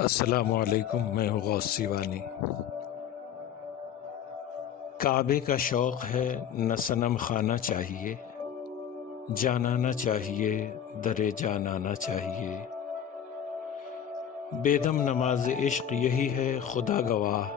السلام علیکم، میں ہوں غوث سیوانی۔ کعبے کا شوق ہے، نہ صنم خانہ چاہیے، جانانا چاہیے، درے جانانا چاہیے۔ بیدم نماز عشق یہی ہے خدا گواہ،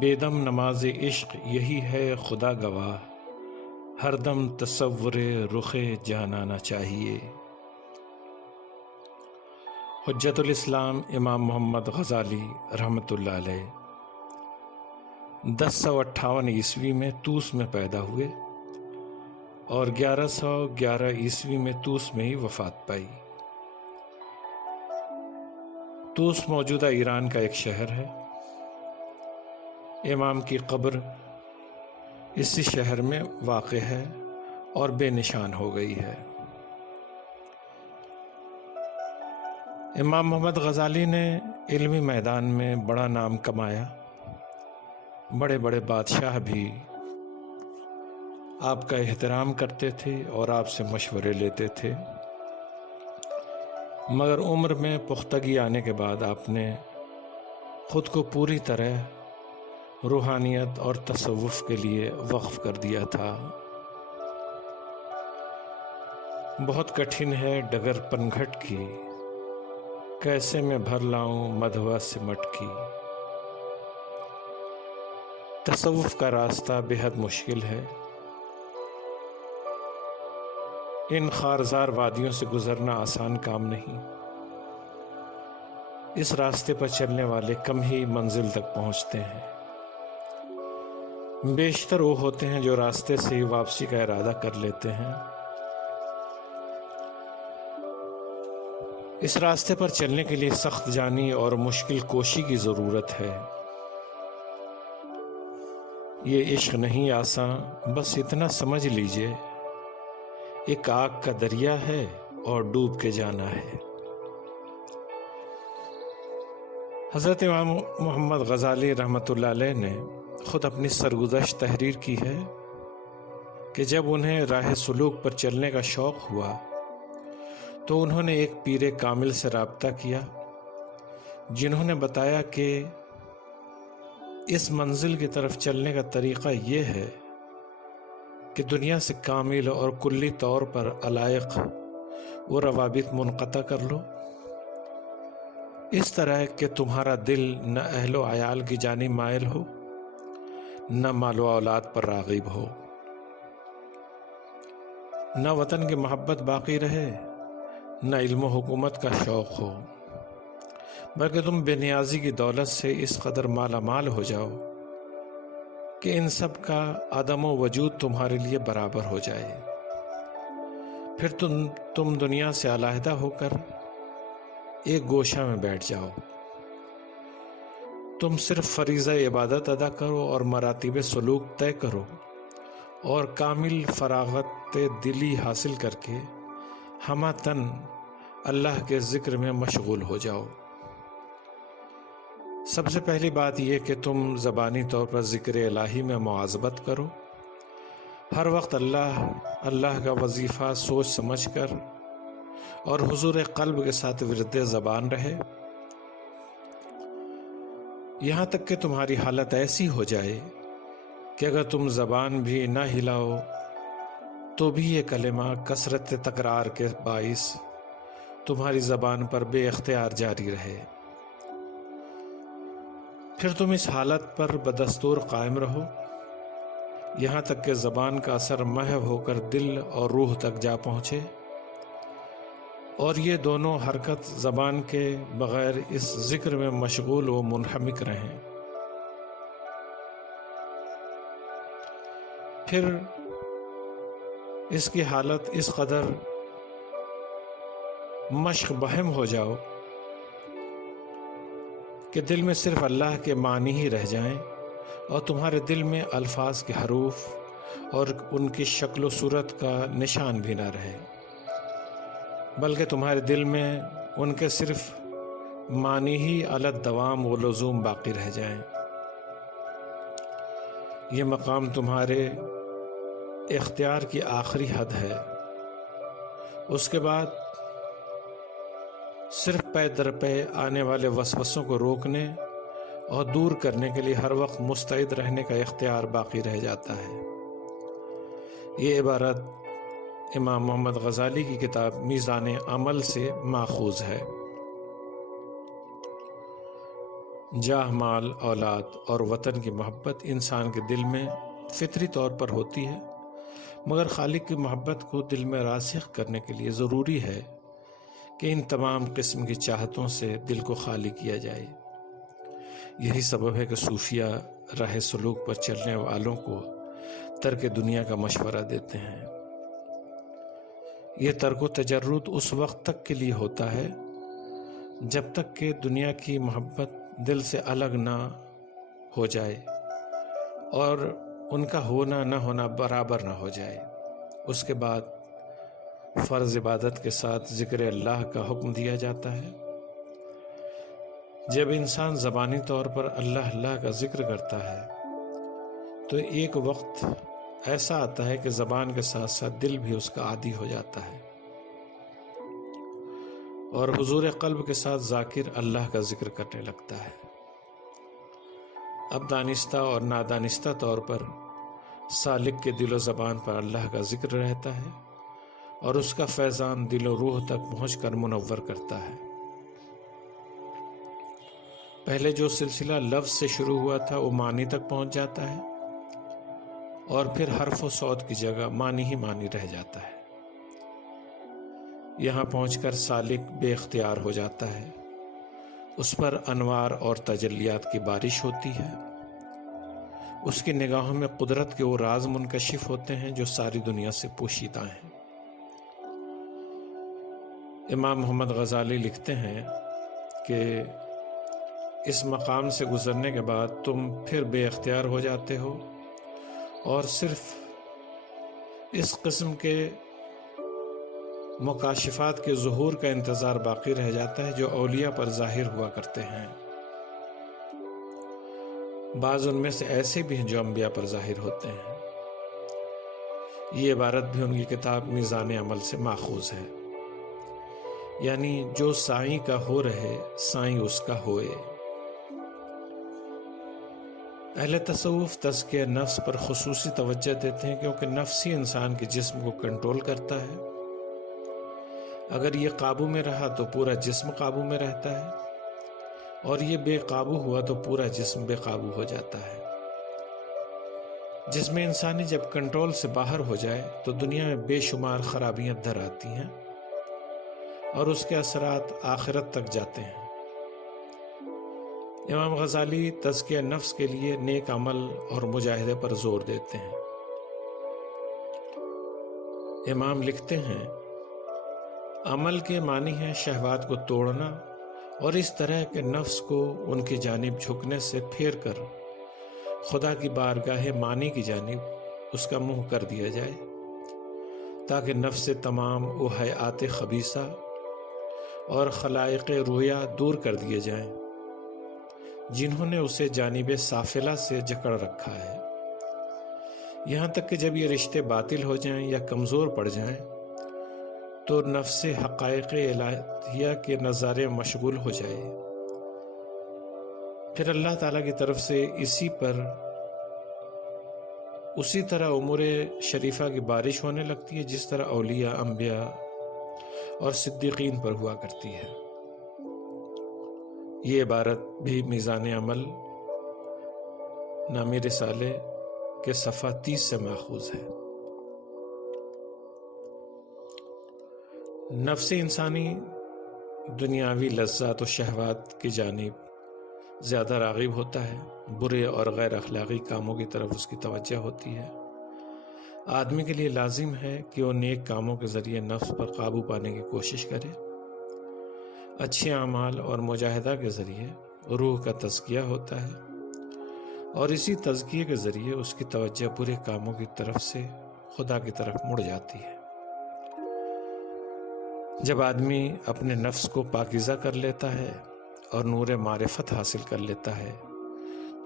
بیدم نماز عشق یہی ہے خدا گواہ، ہر دم تصور رخ جانانا چاہیے۔ حجت الاسلام امام محمد غزالی رحمۃ اللہ علیہ 1058 عیسوی میں طوس میں پیدا ہوئے اور 1111 عیسوی میں طوس میں ہی وفات پائی۔ طوس موجودہ ایران کا ایک شہر ہے۔ امام کی قبر اسی شہر میں واقع ہے اور بے نشان ہو گئی ہے۔ امام محمد غزالی نے علمی میدان میں بڑا نام کمایا، بڑے بڑے بادشاہ بھی آپ کا احترام کرتے تھے اور آپ سے مشورے لیتے تھے، مگر عمر میں پختگی آنے کے بعد آپ نے خود کو پوری طرح روحانیت اور تصوف کے لیے وقف کر دیا تھا۔ بہت کٹھن ہے ڈگر پنگھٹ کی، کیسے میں بھر لاؤں مدھوا سمٹ کی۔ تصوف کا راستہ بے حد مشکل ہے۔ ان خارزار وادیوں سے گزرنا آسان کام نہیں۔ اس راستے پر چلنے والے کم ہی منزل تک پہنچتے ہیں۔ بیشتر وہ ہوتے ہیں جو راستے سے ہی واپسی کا ارادہ کر لیتے ہیں۔ اس راستے پر چلنے کے لیے سخت جانی اور مشکل کوشی کی ضرورت ہے۔ یہ عشق نہیں آسان، بس اتنا سمجھ لیجئے، ایک آگ کا دریا ہے اور ڈوب کے جانا ہے۔ حضرت امام محمد غزالی رحمۃ اللہ علیہ نے خود اپنی سرگزشت تحریر کی ہے کہ جب انہیں راہ سلوک پر چلنے کا شوق ہوا تو انہوں نے ایک پیر کامل سے رابطہ کیا، جنہوں نے بتایا کہ اس منزل کی طرف چلنے کا طریقہ یہ ہے کہ دنیا سے کامل اور کلی طور پر علائق و روابط منقطع کر لو، اس طرح کہ تمہارا دل نہ اہل و عیال کی جانب مائل ہو، نہ مال و اولاد پر راغب ہو، نہ وطن کی محبت باقی رہے، نہ علم و حکومت کا شوق ہو، بلکہ تم بے نیازی کی دولت سے اس قدر مالا مال ہو جاؤ کہ ان سب کا عدم و وجود تمہارے لیے برابر ہو جائے۔ پھر تم دنیا سے علیحدہ ہو کر ایک گوشہ میں بیٹھ جاؤ۔ تم صرف فریضہ عبادت ادا کرو اور مراتب سلوک طے کرو اور کامل فراغت دلی حاصل کر کے ہمہ تن اللہ کے ذکر میں مشغول ہو جاؤ۔ سب سے پہلی بات یہ کہ تم زبانی طور پر ذکر الہی میں مواظبت کرو، ہر وقت اللہ کا وظیفہ سوچ سمجھ کر اور حضور قلب کے ساتھ ورد زبان رہے، یہاں تک کہ تمہاری حالت ایسی ہو جائے کہ اگر تم زبان بھی نہ ہلاؤ تو بھی یہ کلمہ کثرت تکرار کے باعث تمہاری زبان پر بے اختیار جاری رہے۔ پھر تم اس حالت پر بدستور قائم رہو یہاں تک کہ زبان کا اثر محو ہو کر دل اور روح تک جا پہنچے، اور یہ دونوں حرکت زبان کے بغیر اس ذکر میں مشغول و منہمک رہیں۔ پھر اس کی حالت اس قدر مشق بہم ہو جاؤ کہ دل میں صرف اللہ کے معنی ہی رہ جائیں اور تمہارے دل میں الفاظ کے حروف اور ان کی شکل و صورت کا نشان بھی نہ رہے، بلکہ تمہارے دل میں ان کے صرف معنی ہی علی الدوام و لزوم باقی رہ جائیں۔ یہ مقام تمہارے اختیار کی آخری حد ہے۔ اس کے بعد صرف پے در پے آنے والے وسوسوں کو روکنے اور دور کرنے کے لیے ہر وقت مستعد رہنے کا اختیار باقی رہ جاتا ہے۔ یہ عبارت امام محمد غزالی کی کتاب میزان عمل سے ماخوذ ہے۔ جاہ، مال، اولاد اور وطن کی محبت انسان کے دل میں فطری طور پر ہوتی ہے، مگر خالق کی محبت کو دل میں راسخ کرنے کے لیے ضروری ہے کہ ان تمام قسم کی چاہتوں سے دل کو خالی کیا جائے۔ یہی سبب ہے کہ صوفیہ راہ سلوک پر چلنے والوں کو ترک دنیا کا مشورہ دیتے ہیں۔ یہ ترک و تجرد اس وقت تک کے لیے ہوتا ہے جب تک کہ دنیا کی محبت دل سے الگ نہ ہو جائے اور ان کا ہونا نہ ہونا برابر نہ ہو جائے۔ اس کے بعد فرض عبادت کے ساتھ ذکر اللہ کا حکم دیا جاتا ہے۔ جب انسان زبانی طور پر اللہ اللہ کا ذکر کرتا ہے تو ایک وقت ایسا آتا ہے کہ زبان کے ساتھ ساتھ دل بھی اس کا عادی ہو جاتا ہے اور حضور قلب کے ساتھ ذاکر اللہ کا ذکر کرنے لگتا ہے۔ اب دانستہ اور نادانستہ طور پر سالک کے دل و زبان پر اللہ کا ذکر رہتا ہے اور اس کا فیضان دل و روح تک پہنچ کر منور کرتا ہے۔ پہلے جو سلسلہ لفظ سے شروع ہوا تھا وہ معنی تک پہنچ جاتا ہے اور پھر حرف و صوت کی جگہ معنی ہی معنی رہ جاتا ہے۔ یہاں پہنچ کر سالک بے اختیار ہو جاتا ہے، اس پر انوار اور تجلیات کی بارش ہوتی ہے، اس کی نگاہوں میں قدرت کے وہ راز منکشف ہوتے ہیں جو ساری دنیا سے پوشیدہ ہیں۔ امام محمد غزالی لکھتے ہیں کہ اس مقام سے گزرنے کے بعد تم پھر بے اختیار ہو جاتے ہو اور صرف اس قسم کے مکاشفات کے ظہور کا انتظار باقی رہ جاتا ہے جو اولیاء پر ظاہر ہوا کرتے ہیں۔ بعض ان میں سے ایسے بھی ہیں جو انبیاء پر ظاہر ہوتے ہیں۔ یہ عبارت بھی ان کی کتاب میزان عمل سے ماخوذ ہے، یعنی جو سائیں کا ہو رہے سائیں اس کا ہوئے۔ اہل تصوف تزکیہ نفس پر خصوصی توجہ دیتے ہیں کیونکہ نفس ہی انسان کے جسم کو کنٹرول کرتا ہے۔ اگر یہ قابو میں رہا تو پورا جسم قابو میں رہتا ہے اور یہ بے قابو ہوا تو پورا جسم بے قابو ہو جاتا ہے۔ جسم انسانی جب کنٹرول سے باہر ہو جائے تو دنیا میں بے شمار خرابیاں در آتی ہیں اور اس کے اثرات آخرت تک جاتے ہیں۔ امام غزالی تزکیہ نفس کے لیے نیک عمل اور مجاہدے پر زور دیتے ہیں۔ امام لکھتے ہیں، عمل کے معنی ہے شہوات کو توڑنا اور اس طرح کے نفس کو ان کی جانب جھکنے سے پھیر کر خدا کی بارگاہ معنی کی جانب اس کا منہ کر دیا جائے تاکہ نفس سے تمام وہ حیات خبیثہ اور خلائق رویا دور کر دیے جائیں جنہوں نے اسے جانب سافلہ سے جکڑ رکھا ہے، یہاں تک کہ جب یہ رشتے باطل ہو جائیں یا کمزور پڑ جائیں تو نفس حقائق الہیہ کے نظارے مشغول ہو جائے، پھر اللہ تعالیٰ کی طرف سے اسی طرح امور شریفہ کی بارش ہونے لگتی ہے جس طرح اولیاء، انبیاء اور صدیقین پر ہوا کرتی ہے۔ یہ عبارت بھی میزان عمل نامی رسالے کے صفحہ 30 سے ماخوذ ہے۔ نفس انسانی دنیاوی لذات و شہوات کی جانب زیادہ راغب ہوتا ہے، برے اور غیر اخلاقی کاموں کی طرف اس کی توجہ ہوتی ہے۔ آدمی کے لیے لازم ہے کہ وہ نیک کاموں کے ذریعے نفس پر قابو پانے کی کوشش کرے۔ اچھے اعمال اور مجاہدہ کے ذریعے روح کا تزکیہ ہوتا ہے اور اسی تزکیے کے ذریعے اس کی توجہ برے کاموں کی طرف سے خدا کی طرف مڑ جاتی ہے۔ جب آدمی اپنے نفس کو پاکیزہ کر لیتا ہے اور نور معرفت حاصل کر لیتا ہے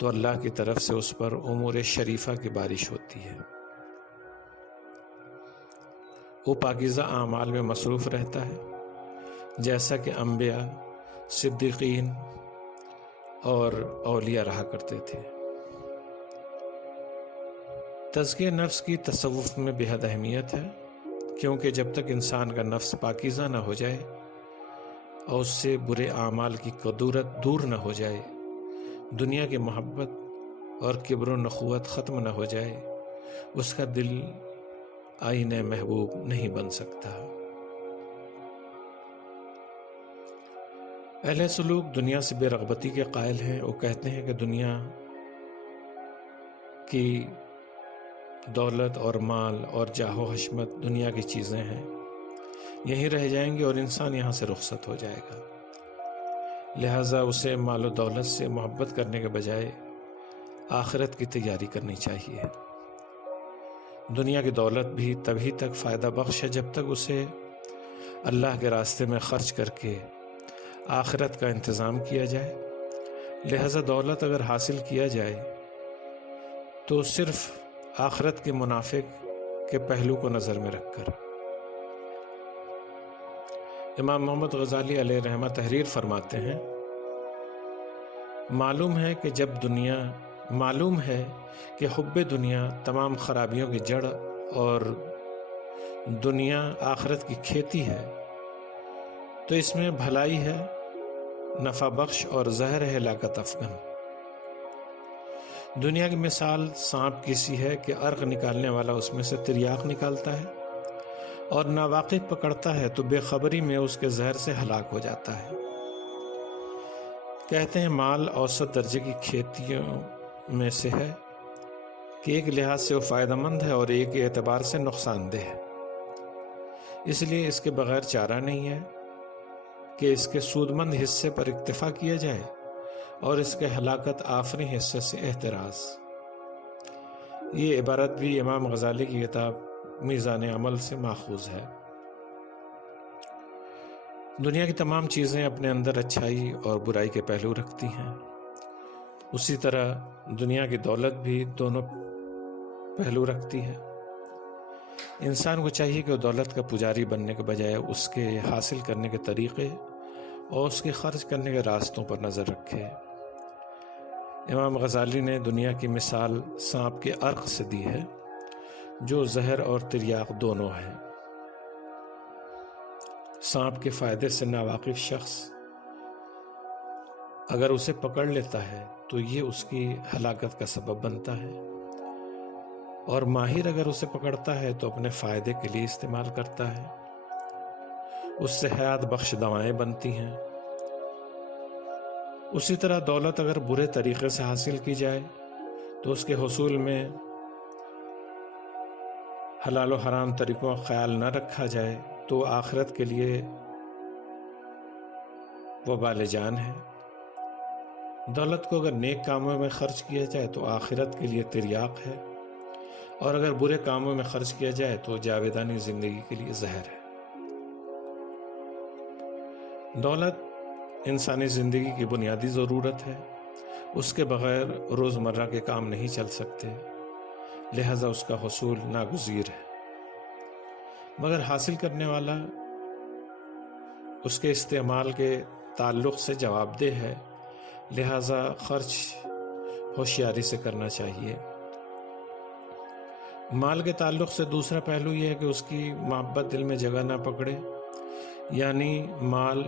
تو اللہ کی طرف سے اس پر امور شریفہ کی بارش ہوتی ہے۔ وہ پاکیزہ اعمال میں مصروف رہتا ہے جیسا کہ انبیاء، صدیقین اور اولیاء رہا کرتے تھے۔ تزکیہ نفس کی تصوف میں بے حد اہمیت ہے، کیونکہ جب تک انسان کا نفس پاکیزہ نہ ہو جائے اور اس سے برے اعمال کی قدورت دور نہ ہو جائے، دنیا کی محبت اور کبر و نخوت ختم نہ ہو جائے، اس کا دل آئینہ محبوب نہیں بن سکتا۔ اہل سلوک دنیا سے بے رغبتی کے قائل ہیں۔ وہ کہتے ہیں کہ دنیا کی دولت اور مال اور جاہ و حشمت دنیا کی چیزیں ہیں، یہیں رہ جائیں گی اور انسان یہاں سے رخصت ہو جائے گا، لہٰذا اسے مال و دولت سے محبت کرنے کے بجائے آخرت کی تیاری کرنی چاہیے۔ دنیا کی دولت بھی تبھی تک فائدہ بخش ہے جب تک اسے اللہ کے راستے میں خرچ کر کے آخرت کا انتظام کیا جائے، لہٰذا دولت اگر حاصل کیا جائے تو صرف آخرت کے منافع کے پہلو کو نظر میں رکھ کر۔ امام محمد غزالی علیہ رحمہ تحریر فرماتے ہیں، معلوم ہے کہ حب دنیا تمام خرابیوں کی جڑ اور دنیا آخرت کی کھیتی ہے، تو اس میں بھلائی ہے، نفع بخش اور زہر ہے ہلاکت افکن۔ دنیا کی مثال سانپ کی سی ہے کہ عرق نکالنے والا اس میں سے تریاق نکالتا ہے اور ناواقف پکڑتا ہے تو بے خبری میں اس کے زہر سے ہلاک ہو جاتا ہے۔ کہتے ہیں مال اوسط درجے کی کھیتیوں میں سے ہے کہ ایک لحاظ سے وہ فائدہ مند ہے اور ایک اعتبار سے نقصان دہ ہے، اس لیے اس کے بغیر چارہ نہیں ہے کہ اس کے سود مند حصے پر اکتفا کیا جائے اور اس کے ہلاکت آفریں حصے سے احتراز۔ یہ عبارت بھی امام غزالی کی کتاب میزان عمل سے ماخوذ ہے۔ دنیا کی تمام چیزیں اپنے اندر اچھائی اور برائی کے پہلو رکھتی ہیں، اسی طرح دنیا کی دولت بھی دونوں پہلو رکھتی ہے۔ انسان کو چاہیے کہ وہ دولت کا پجاری بننے کے بجائے اس کے حاصل کرنے کے طریقے اور اس کے خرچ کرنے کے راستوں پر نظر رکھے۔ امام غزالی نے دنیا کی مثال سانپ کے عرق سے دی ہے، جو زہر اور تریاق دونوں ہے۔ سانپ کے فائدے سے ناواقف شخص اگر اسے پکڑ لیتا ہے تو یہ اس کی ہلاکت کا سبب بنتا ہے، اور ماہر اگر اسے پکڑتا ہے تو اپنے فائدے کے لیے استعمال کرتا ہے، اس سے حیات بخش دوائیں بنتی ہیں۔ اسی طرح دولت اگر برے طریقے سے حاصل کی جائے تو اس کے حصول میں حلال و حرام طریقوں کا خیال نہ رکھا جائے تو آخرت کے لیے وبال جان ہے۔ دولت کو اگر نیک کاموں میں خرچ کیا جائے تو آخرت کے لیے تریاق ہے، اور اگر برے کاموں میں خرچ کیا جائے تو جاویدانی زندگی کے لیے زہر ہے۔ دولت انسانی زندگی کی بنیادی ضرورت ہے، اس کے بغیر روزمرہ کے کام نہیں چل سکتے، لہذا اس کا حصول ناگزیر ہے، مگر حاصل کرنے والا اس کے استعمال کے تعلق سے جواب دہ ہے، لہذا خرچ ہوشیاری سے کرنا چاہیے۔ مال کے تعلق سے دوسرا پہلو یہ ہے کہ اس کی محبت دل میں جگہ نہ پکڑے، یعنی مال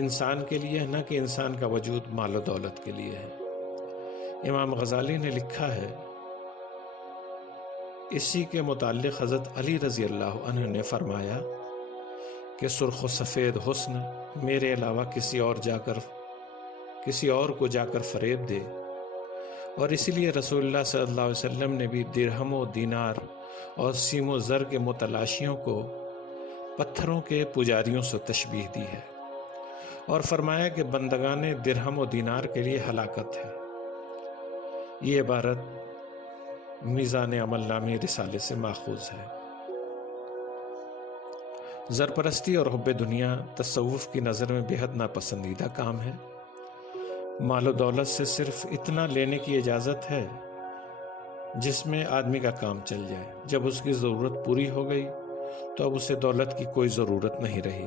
انسان کے لیے ہے، نہ کہ انسان کا وجود مال و دولت کے لیے ہے۔ امام غزالی نے لکھا ہے، اسی کے متعلق حضرت علی رضی اللہ عنہ نے فرمایا کہ سرخ و سفید حسن میرے علاوہ کسی اور کو جا کر فریب دے، اور اسی لیے رسول اللہ صلی اللہ علیہ وسلم نے بھی درہم و دینار اور سیم و زر کے متلاشیوں کو پتھروں کے پجاریوں سے تشبیہ دی ہے، اور فرمایا کہ بندگان درہم و دینار کے لیے ہلاکت ہے۔ یہ عبارت میزان عمل نامی رسالے سے ماخوذ ہے۔ زرپرستی اور حب دنیا تصوف کی نظر میں بے حد ناپسندیدہ کام ہے۔ مال و دولت سے صرف اتنا لینے کی اجازت ہے جس میں آدمی کا کام چل جائے، جب اس کی ضرورت پوری ہو گئی تو اب اسے دولت کی کوئی ضرورت نہیں رہی۔